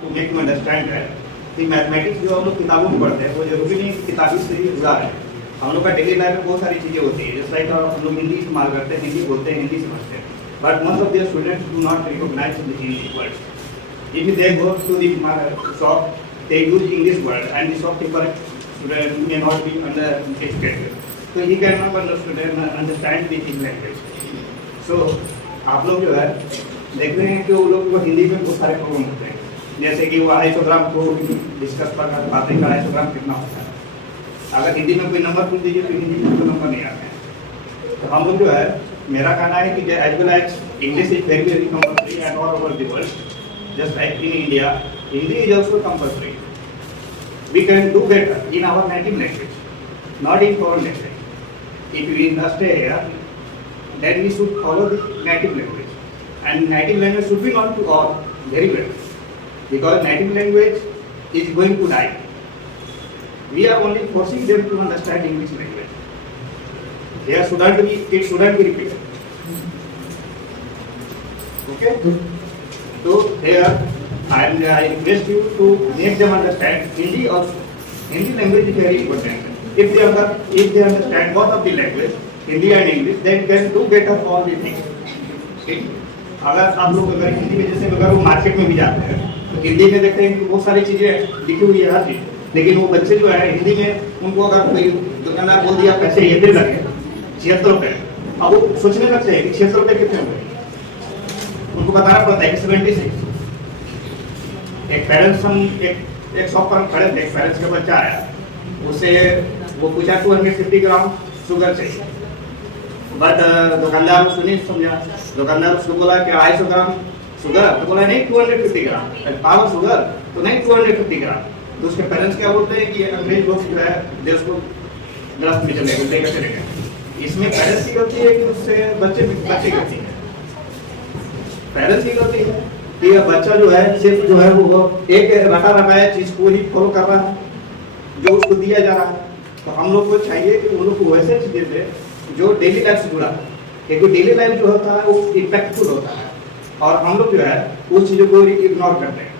To make you understand है कि mathematics जो हम लोग किताबों में पढ़ते हैं वो जरूरी नहीं किताबी से ही जुड़ा है। हम लोग का डेली लाइफ में बहुत सारी चीज़ें होती है, जैसे लाइक हम लोग हिंदी इस्तेमाल करते हैं, हिंदी बोलते हैं, हिंदी समझते हैं, but most of their students do not recognise the Hindi words. If they go to the shop they use English word and the shopkeeper may not be educated, so he cannot understand the English language. So आप लोग जो है देख रहे हैं कि वो लोग को हिंदी में बहुत सारे प्रॉब्लम होते हैं, जैसे कि वो आइसोग्राम को डिस्कस पर बातें का आइसोग्राम कितना होता है। अगर हिंदी में कोई नंबर पूछ दीजिए तो हिंदी में कोई नंबर नहीं आते हैं। तो हम लोग जो है, मेरा कहना है कि as well as English is very very compulsory and all over the world, just like in India, Hindi is also compulsory. We can do better in our native language, not in foreign language. If we stay here, then we should follow the native language. And native language should be known to all very well. Because native language is going to die. We are only forcing them to understand English language. It shouldn't be repeated. Okay? So here I request you to make them understand Hindi also. Hindi language is very important. If they understand both of the language, Hindi and English, then can do better all the things. ठीक? अगर आप लोग अगर हिंदी में जैसे अगर वो market में भी जाते हैं तो हिंदी में देखते हैं कि बहुत सारी चीजें लिखी हुई है हर चीज, लेकिन वो बच्चे जो है हिंदी में उनको अगर कोई दुकानदार बोल दिया पैसे ये दिन लगे 76 रुपए, अब वो सोचने लगते हैं कि 76 रुपए कितने हुए, उनको बताना पड़ता है कि 76। एक पेरेंट्स हम एक शॉप पर खड़े थे, एक पेरेंट्स का बच्चा आया, उसे वो पूछा 250 ग्राम शुगर चाहिए, बट दुकानदार उसको नहीं समझा। दुकानदार उसको बोला कि 250 ग्राम शुगर, तो बोला नहीं 250 ग्राम, पावर शुगर तो नहीं 250 ग्राम। तो उसके पेरेंट्स क्या बोलते हैं कि अंग्रेज लोग जो है देश को ग्रस्त में चले गए, लेकर चले गए। इसमें पेरेंट्स की गलती है कि उससे बच्चे गलती है, पेरेंट्स की गलती है कि बच्चा जो है सिर्फ जो है वो एक रटा रटाया चीज को ही फॉलो कर रहा है जो उसको दिया जा रहा है। तो हम लोग को चाहिए कि उन लोग को वैसे चीजें दे जो डेली लाइफ से जुड़ा है, क्योंकि डेली लाइफ जो होता है वो इम्पैक्टफुल होता है, और हम लोग जो है उस चीजों को इग्नोर करते हैं।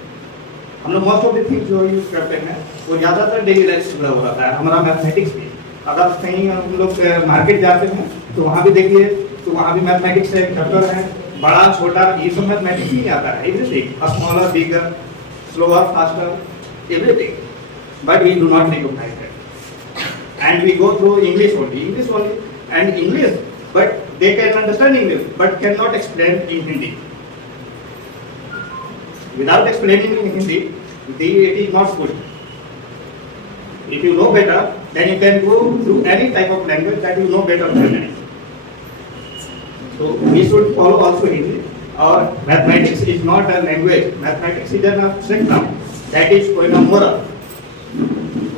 हम लोग मोस्ट ऑफ द थिंग्स जो यूज करते हैं वो ज्यादातर डेली लाइफ से जुड़ा हुआ रहता है। हमारा मैथमेटिक्स भी, अगर कहीं हम लोग मार्केट जाते हैं तो वहाँ भी देखिए तो वहाँ भी मैथमेटिक्स से चैप्टर है, बड़ा छोटा ये सब मैथमेटिक्स ही आता है, everything smaller bigger slower faster everything, but we do not recognise that and we go through English only and English, but they can understand English but cannot explain in Hindi. Without explaining in Hindi, it is not good. If you know better, then you can go through any type of language that you know better than any. So we should follow also Hindi. Or mathematics is not a language. Mathematics is an abstract term that is a moral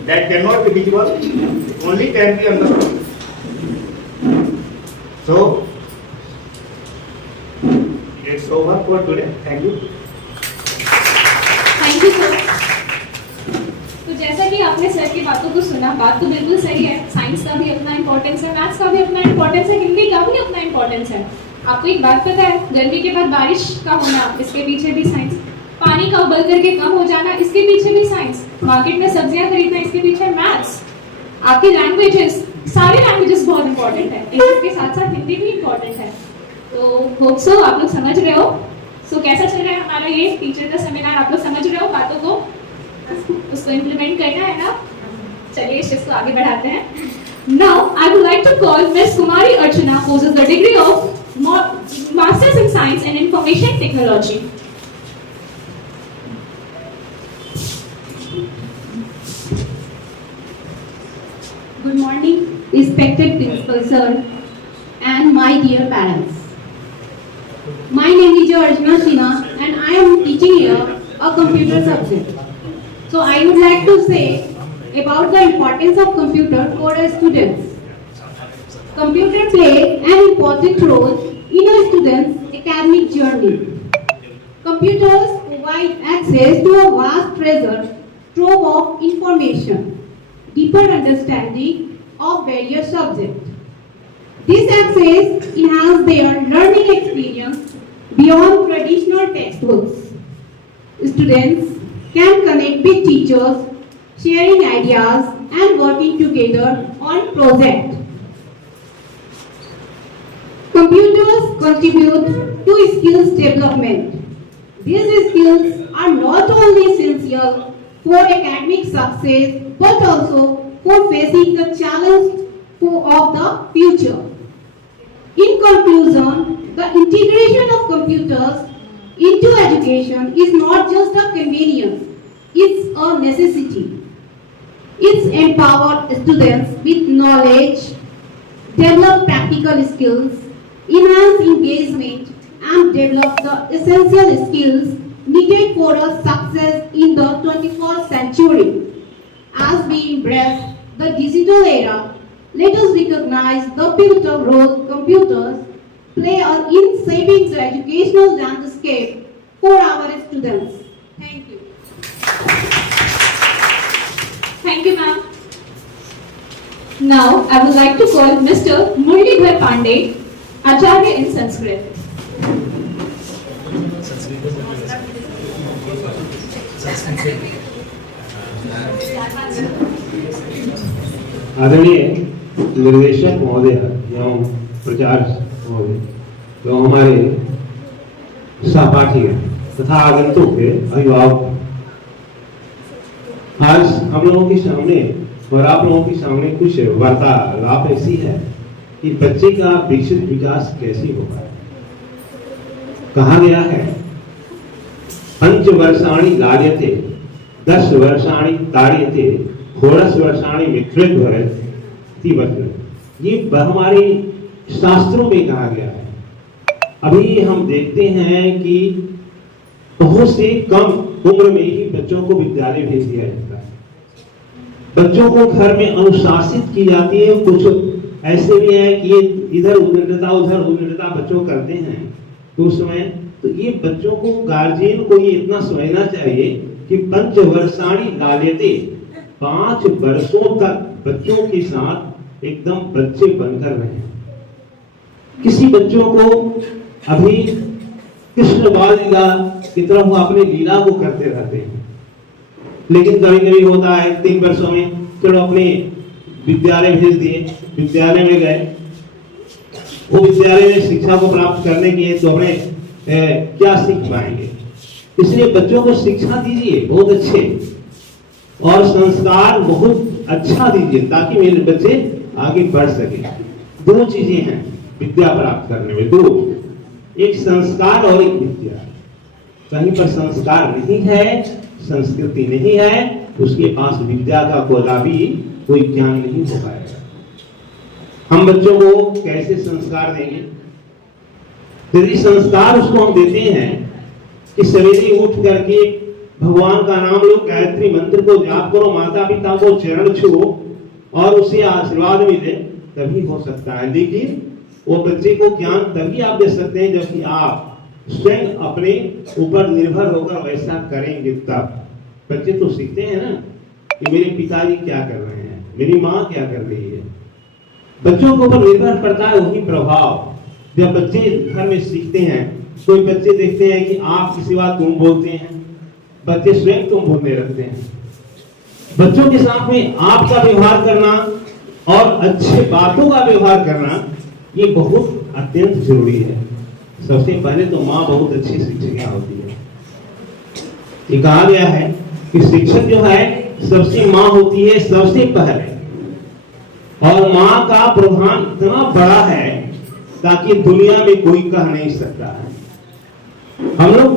that cannot be visible, only can be understood. So it's over for today. Thank you. Thank you sir. तो जैसा कि आपने sir की बातों को सुना, बात तो बिल्कुल सही है, साइंस का भी अपना इम्पोर्टेंस है, मैथ्स का भी अपना इम्पोर्टेंस है, हिंदी का भी अपना इम्पोर्टेंस है। आपको एक बात पता है, गर्मी के बाद बारिश का होना, इसके पीछे भी साइंस, पानी का उबल करके कम हो जाना, इसके पीछे भी साइंस, मार्केट में सब्जियां खरीदना, इसके पीछे मैथ्स, आपकी लैंग्वेजेस, सारी लैंग्वेजेस बहुत इंपॉर्टेंट है, इसके साथ साथ हिंदी भी इंपॉर्टेंट है। तो होप सो आप लोग समझ रहे हो। सो कैसा चल रहा है हमारा ये टीचर का सेमिनार, आप लोग समझ रहे हो बातों को, उसको इम्प्लीमेंट करना है ना। चलिए इस को आगे बढ़ाते हैं। Now I would like to call miss Kumari Archana, possess the degree of masters in science and information technology. Good morning, respected principal sir and my dear parents. My name is Arjuna Sinha and I am teaching here a computer subject. So I would like to say about the importance of computer for our students. Computer play an important role in a student's academic journey. Computers provide access to a vast treasure trove of information, deeper understanding of various subjects. This access enhances their learning experience beyond traditional textbooks. Students can connect with teachers, sharing ideas and working together on projects. Computers contribute to skills development. These skills are not only essential for academic success but also for facing the challenge of the future. In conclusion, the integration of computers into education is not just a convenience, it's a necessity. It's empowered students with knowledge, develop practical skills, enhance engagement, and develop the essential skills needed for a success in the 21st century. As we embrace the digital era, let us recognize the pivotal role computers play in shaping the educational landscape for our students. Thank you. Thank you, ma'am. Now, I would like to call Mr. Muralidhar Pandey, Acharya in Sanskrit. आदरणीय निर्देशक महोदय एवं प्राचार्य महोदय एवं हमारे सहपाठी तथा आगंतुक के अभिभावक, आज हम लोगों के सामने और आप लोगों के सामने कुछ वार्तालाप ऐसी है कि बच्चे का विकसित विकास कैसे होगा। कहा गया है 5 वर्षाणि लाल्यते 10 वर्षाणि ताड्यते 16 वर्षाणि मित्रत्वरति वर्तते। ये हमारे शास्त्रों में कहा गया है। अभी हम देखते हैं कि बहुत से कम उम्र में ही बच्चों को विद्यालय भेज दिया जाता है। बच्चों को घर में अनुशासित की जाती है। कुछ ऐसे भी है कि ये इधर उद्दंडता बच्चों करते हैं तो उस समय तो ये बच्चों को गार्जियन को ये इतना समझना चाहिए कि 5 वर्षाणि लाल्यते 5 वर्षों तक बच्चों के साथ एकदम बच्चे बनकर रहे। किसी बच्चों को अभी कृष्ण बाल लीला की तरह वो अपनी लीला को करते रहते हैं, लेकिन कभी कभी होता है 3 वर्षों में चलो अपने विद्यालय भेज दिए, विद्यालय में गए, वो विद्यालय में शिक्षा को प्राप्त करने के लिए तो अपने क्या सीख पाएंगे। इसलिए बच्चों को शिक्षा दीजिए बहुत अच्छे और संस्कार बहुत अच्छा दीजिए ताकि मेरे बच्चे आगे बढ़ सके। 2 चीजें हैं विद्या प्राप्त करने में, 2, एक संस्कार और एक विद्या। कहीं पर संस्कार नहीं है, संस्कृति नहीं है, उसके पास विद्या का भी कोई ज्ञान नहीं हो पाएगा। हम बच्चों को कैसे संस्कार देंगे? यदि संस्कार उसको हम देते हैं कि सवेरे उठ करके भगवान का नाम लो, गायत्री मंत्र को जाप करो, माता पिता को चरण छुओ और उसे आशीर्वाद मिले, तभी हो सकता है। लेकिन वो बच्चे को ज्ञान तभी आप दे सकते हैं जबकि आप स्वयं अपने ऊपर निर्भर होकर वैसा करेंगे तब। बच्चे तो सीखते हैं ना कि मेरे पिताजी क्या कर रहे हैं, मेरी माँ क्या कर रही है। बच्चों के ऊपर निर्भर करता है वही प्रभाव। जब बच्चे घर में सीखते हैं, कोई बच्चे देखते हैं कि आप किसी बात तुम बोलते हैं, बच्चे स्वयं तुम बोलने लगते हैं। बच्चों के साथ में आपका व्यवहार करना और अच्छे बातों का व्यवहार करना ये बहुत अत्यंत जरूरी है। सबसे पहले तो माँ बहुत अच्छी शिक्षिका होती है। ये कहा गया है कि शिक्षक जो है सबसे माँ होती है सबसे पहले, और माँ का प्रभाव इतना बड़ा है ताकि दुनिया में कोई कह नहीं सकता है। हम लोग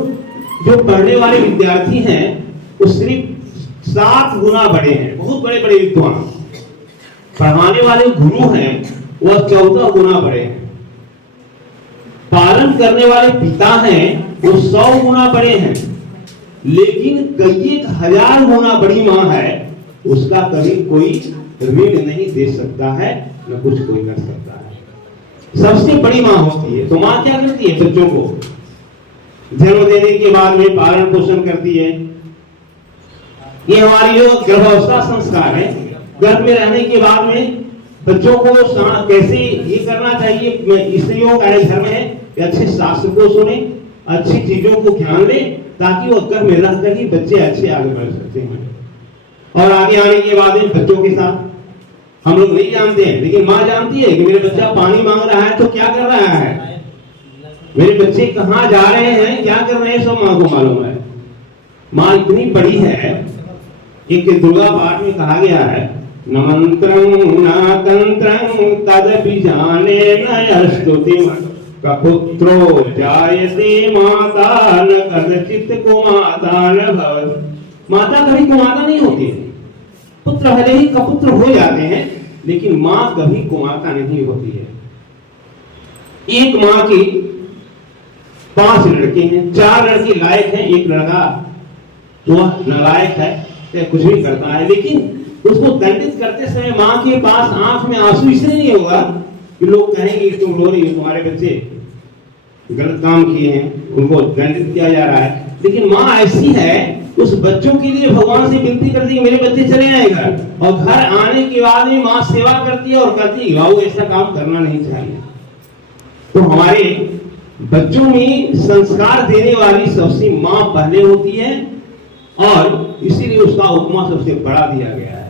जो पढ़ने वाले विद्यार्थी हैं वो सिर्फ 7 गुना बड़े हैं, बहुत बड़े बड़े विद्वान। पढ़ाने वाले गुरु हैं वह 14 गुना बड़े हैं। पालन करने वाले पिता हैं वो 100 गुना बड़े हैं। लेकिन कई 1000 गुना बड़ी माँ है, उसका कभी कोई ऋण नहीं दे सकता है, न कुछ कोई कर सकता है। सबसे बड़ी माँ होती है। तो माँ क्या करती है? बच्चों को जन्म देने के बाद में पालन पोषण करती है। ये हमारी जो गर्भावस्था संस्कार है, गर्भ में रहने के बाद में बच्चों को कैसे ये करना चाहिए। स्त्रियों का धर्म है कि अच्छे शास्त्र को सुने, अच्छी चीजों को ध्यान दें ताकि वो घर में रह कर ही बच्चे अच्छे आगे बढ़ सकते हैं। और आगे आने के बाद बच्चों के साथ हम लोग नहीं जानते हैं, लेकिन माँ जानती है कि मेरा बच्चा पानी मांग रहा है तो क्या कर रहा है, मेरे बच्चे कहाँ जा रहे हैं, क्या कर रहे हैं, सब माँ को मालूम है। माँ इतनी बड़ी है, एक दुर्गा पाठ में कहा गया है, न मंत्रं न तंत्रं तदपि जाने न स्तुतिं कपुत्रो जायते माता न कदाचित् कुमाता न भवति। माता कभी कुमाता नहीं होती है, पुत्र भले ही कपुत्र हो जाते हैं, लेकिन माँ कभी कुमाता नहीं होती है। एक माँ की 5 लड़के हैं, 4 लड़के लायक हैं, एक लड़का तो नालायक है, तो कुछ भी करता है, लेकिन उसको दंडित करते समय माँ के पास आंख में आंसू इसलिए नहीं होगा कि लोग कहेंगे तुम रो रही हो, तुम्हारे बच्चे गलत काम किए हैं, उनको दंडित किया जा रहा है। लेकिन माँ ऐसी है, उस बच्चों के लिए भगवान से विनती करती है मेरे बच्चे चले आए घर, और घर आने के बाद में माँ सेवा करती है और कहती है बाबू ऐसा काम करना नहीं चाहिए। तो हमारे बच्चों में संस्कार देने वाली सबसे माँ पहले होती है, और इसीलिए उसका उपमा सबसे बड़ा दिया गया है।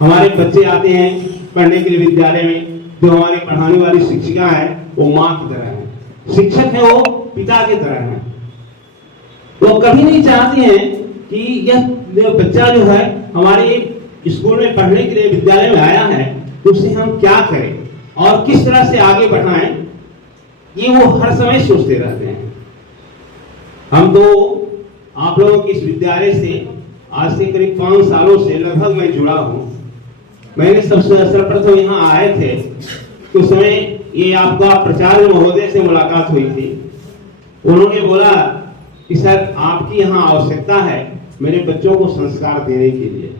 हमारे बच्चे आते हैं पढ़ने के लिए विद्यालय में, जो हमारी पढ़ाने वाली शिक्षिका है वो माँ की तरह है, शिक्षक है वो पिता की तरह है। वो कभी नहीं चाहते हैं कि यह बच्चा जो है हमारे स्कूल में पढ़ने के लिए विद्यालय में आया है, उससे हम क्या करें और किस तरह से आगे बढ़ाएं, ये वो हर समय सोचते रहते हैं। हम तो आप लोगों के इस विद्यालय से आज से करीब 5 सालों से लगभग मैं जुड़ा हूं। मैंने सबसे सर्वप्रथम यहाँ आए थे तो उस समय ये आपका प्राचार्य महोदय से मुलाकात हुई थी। उन्होंने बोला कि सर आपकी यहाँ आवश्यकता है मेरे बच्चों को संस्कार देने के लिए।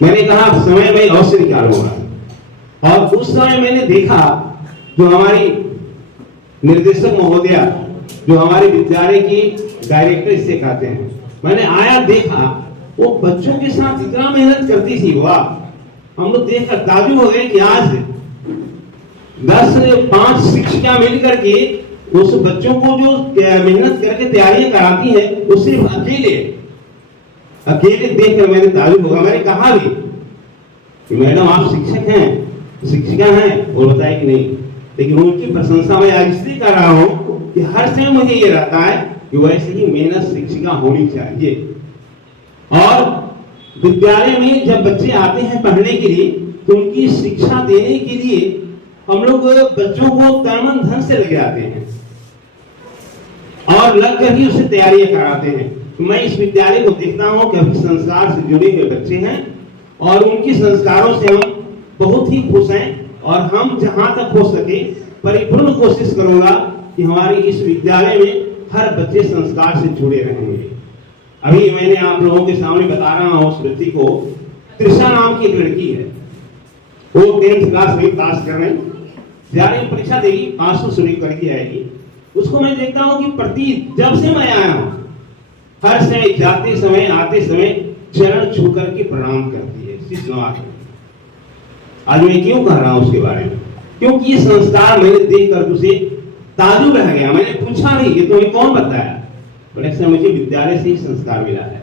मैंने कहा समय मैं अवश्य निकालूंगा, और उस समय मैंने देखा जो हमारी निर्देशक महोदया, जो हमारे विद्यालय की डायरेक्टर इससे कहते हैं, मैंने आया देखा वो बच्चों के साथ इतना मेहनत करती थी, वाह, हम लोग देखकर ताजुब हो गए कि आज 10-5 शिक्षिका मिलकर के उस बच्चों को जो मेहनत करके तैयारियां कराती है वो सिर्फ अकेले देखकर मैंने ताजुब होगा। मैंने कहा भी कि मैडम आप शिक्षक हैं, शिक्षिका हैं, और बताए कि नहीं, लेकिन उनकी प्रशंसा मैं आज इसलिए कर रहा हूँ कि हर समय मुझे ये रहता है कि वैसे ही मेहनत शिक्षिका होनी चाहिए। और विद्यालय में जब बच्चे आते हैं पढ़ने के लिए तो उनकी शिक्षा देने के लिए हम लोग बच्चों को तन मन धन से लगे आते हैं और लग कर ही उसे तैयारियां कराते हैं। तो मैं इस विद्यालय को देखता हूं कि अभी संस्कार से जुड़े हुए बच्चे हैं और उनकी संस्कारों से हम बहुत ही खुश हैं, और हम जहां तक हो सके परिपूर्ण कोशिश करूंगा कि हमारे इस विद्यालय में हर बच्चे संस्कार से जुड़े रहेंगे। अभी मैंने आप लोगों के सामने बता रहा हूं उस बच्ची को, त्रिशा नाम की एक लड़की है, वो 10th क्लास में पास कर रही, जा रही परीक्षा देगी, 500 शुरू करके आएगी। उसको मैं देखता हूं कि प्रति जब से मैं आया हूं हर समय जाते समय आते समय चरण छू करके प्रणाम करती है, शीश नवा के। आज मैं क्यों कह रहा हूं उसके बारे में, क्योंकि ये संस्कार मैंने देखकर उसे ताजुब रह गया। मैंने पूछा नहीं ये तुम्हें कौन बताया, बोले मुझे विद्यालय से ही संस्कार मिला है।